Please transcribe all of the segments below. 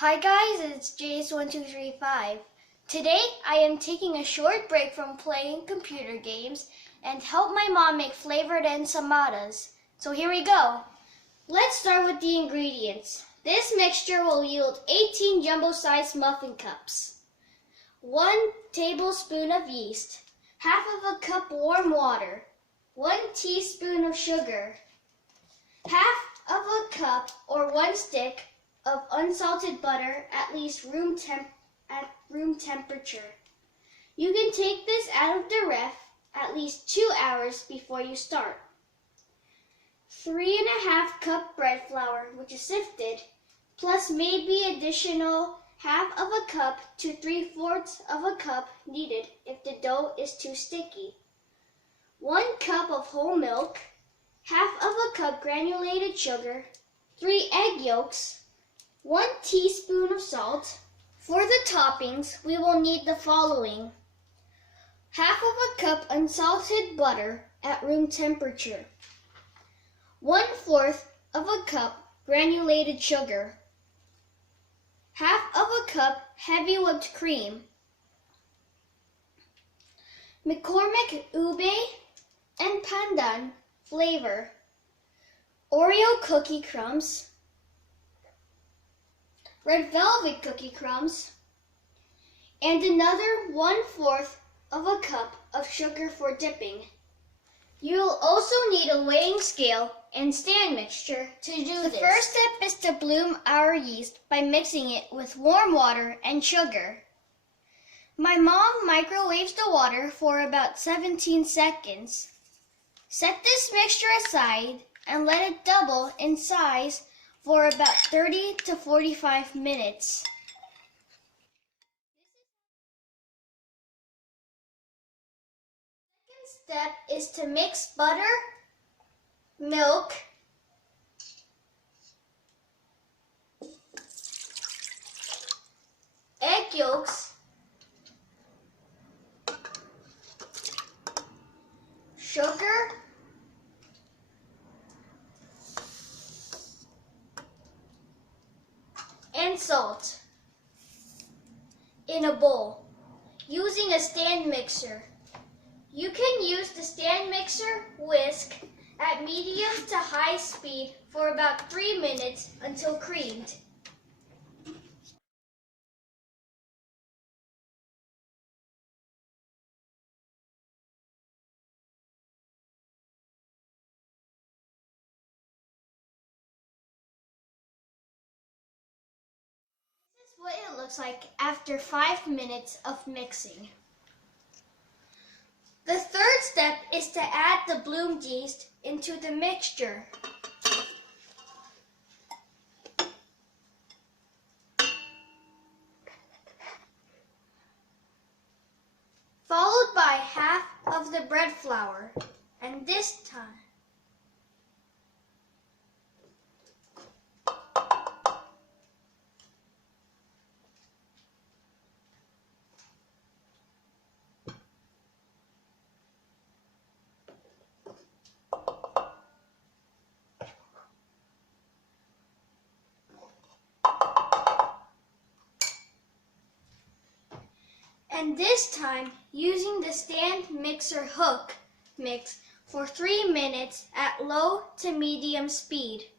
Hi guys, it's Jace1235. Today I am taking a short break from playing computer games and help my mom make flavored ensaymadas. So here we go. Let's start with the ingredients. This mixture will yield 18 jumbo-sized muffin cups, 1 tablespoon of yeast, half of a cup warm water, 1 teaspoon of sugar, half of a cup or 1 stick of unsalted butter at room temperature. You can take this out of the ref at least 2 hours before you start. 3½ cup bread flour, which is sifted, plus maybe additional half of a cup to 3/4 of a cup needed if the dough is too sticky. 1 cup of whole milk, half of a cup granulated sugar, 3 egg yolks, 1 teaspoon of salt. For the toppings, we will need the following: half of a cup unsalted butter at room temperature, 1/4 of a cup granulated sugar, half of a cup heavy whipped cream, McCormick UBE and Pandan flavor, Oreo cookie crumbs, red velvet cookie crumbs, and another 1/4 of a cup of sugar for dipping. You'll also need a weighing scale and stand mixture to do this. The first step is to bloom our yeast by mixing it with warm water and sugar. My mom microwaves the water for about 17 seconds. Set this mixture aside and let it double in size for about 30 to 45 minutes. The second step is to mix butter, milk, egg yolks, sugar, and salt in a bowl using a stand mixer. You can use the stand mixer whisk at medium to high speed for about 3 minutes until creamed. This is what it looks like after 5 minutes of mixing. The third step is to add the bloomed yeast into the mixture. Followed by half of the bread flour, and this time using the stand mixer hook, mix for 3 minutes at low to medium speed.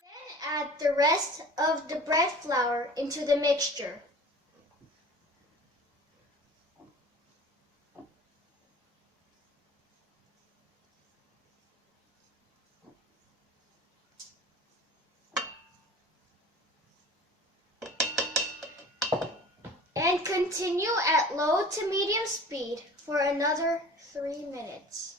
Then add the rest of the bread flour into the mixture. And continue at low to medium speed for another 3 minutes.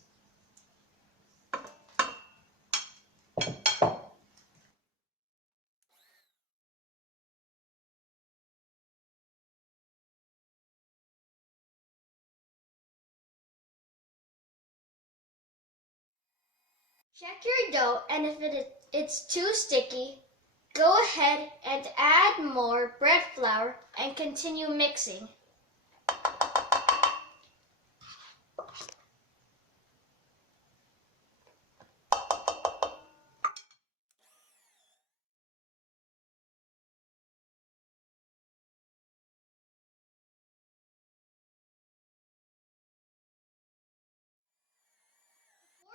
Check your dough, and if it's too sticky, go ahead and add more bread flour and continue mixing.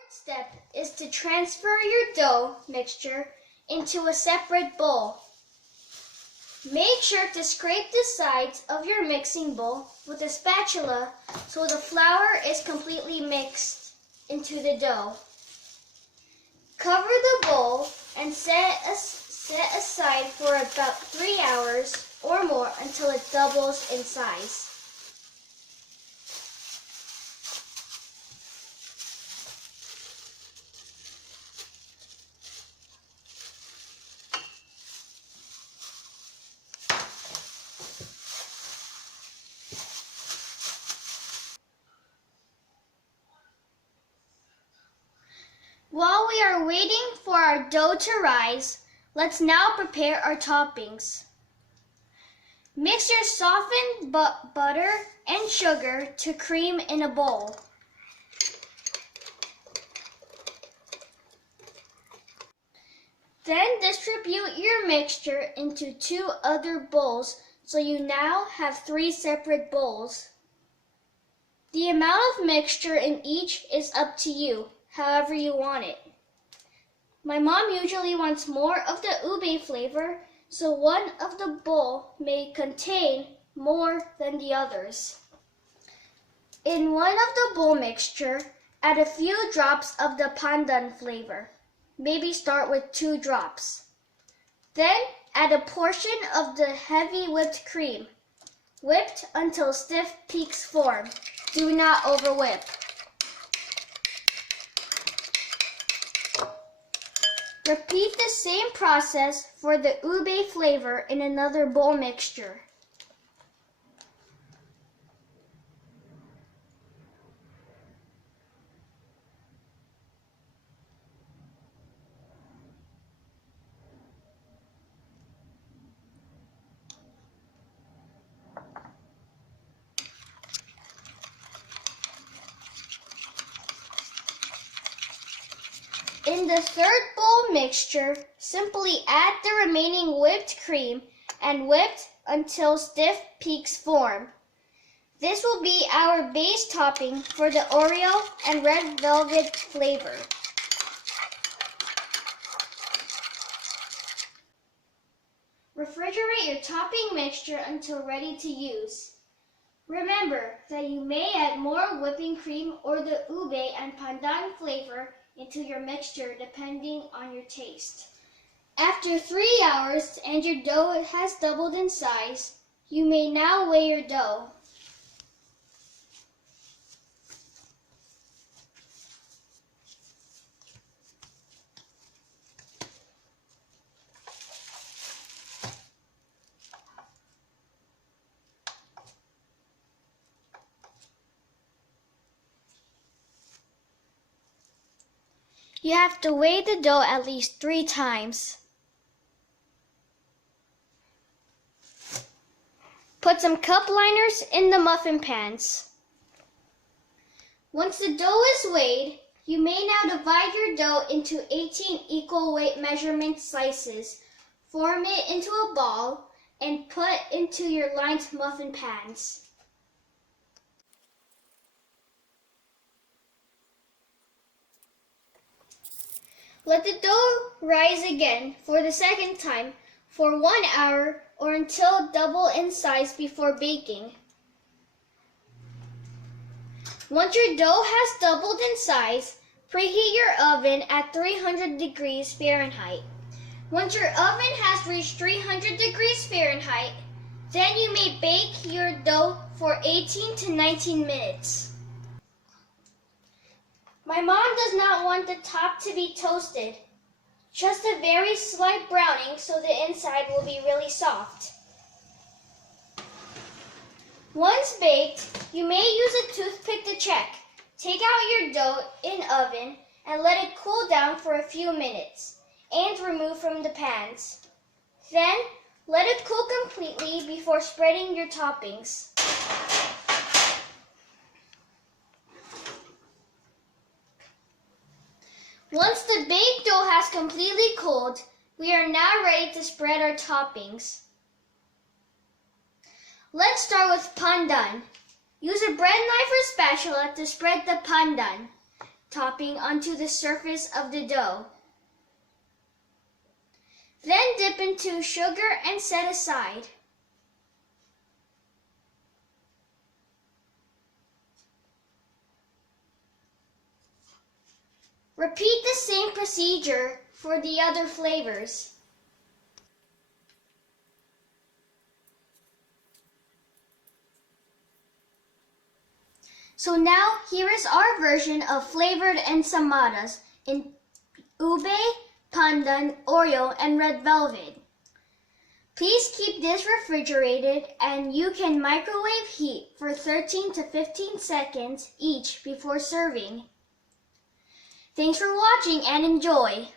Step is to transfer your dough mixture into a separate bowl. Make sure to scrape the sides of your mixing bowl with a spatula so the flour is completely mixed into the dough. Cover the bowl and set aside for about 3 hours or more until it doubles in size. While we are waiting for our dough to rise, let's now prepare our toppings. Mix your softened butter and sugar to cream in a bowl. Then distribute your mixture into 2 other bowls so you now have 3 separate bowls. The amount of mixture in each is up to you, however you want it. My mom usually wants more of the ube flavor, so one of the bowl may contain more than the others. In one of the bowl mixture, add a few drops of the pandan flavor. Maybe start with 2 drops. Then add a portion of the heavy whipped cream. Whipped until stiff peaks form. Do not overwhip. Repeat the same process for the ube flavor in another bowl mixture. In the third bowl mixture, simply add the remaining whipped cream and whip until stiff peaks form. This will be our base topping for the Oreo and red velvet flavor. Refrigerate your topping mixture until ready to use. Remember that you may add more whipping cream or the ube and pandan flavor into your mixture depending on your taste. After 3 hours and your dough has doubled in size, you may now weigh your dough. You have to weigh the dough at least 3 times. Put some cup liners in the muffin pans. Once the dough is weighed, you may now divide your dough into 18 equal weight measurement slices. Form it into a ball and put into your lined muffin pans. Let the dough rise again for the second time for 1 hour or until double in size before baking. Once your dough has doubled in size, preheat your oven at 300 degrees Fahrenheit. Once your oven has reached 300 degrees Fahrenheit, then you may bake your dough for 18 to 19 minutes. My mom does not want the top to be toasted, just a very slight browning so the inside will be really soft. Once baked, you may use a toothpick to check. Take out your dough in oven and let it cool down for a few minutes and remove from the pans. Then, let it cool completely before spreading your toppings. Once the baked dough has completely cooled, we are now ready to spread our toppings. Let's start with pandan. Use a bread knife or spatula to spread the pandan. topping onto the surface of the dough. Then dip into sugar and set aside. Repeat the same procedure for the other flavors. So now here is our version of flavored ensaymadas in ube, pandan, Oreo, and red velvet. Please keep this refrigerated and you can microwave heat for 13 to 15 seconds each before serving. Thanks for watching and enjoy!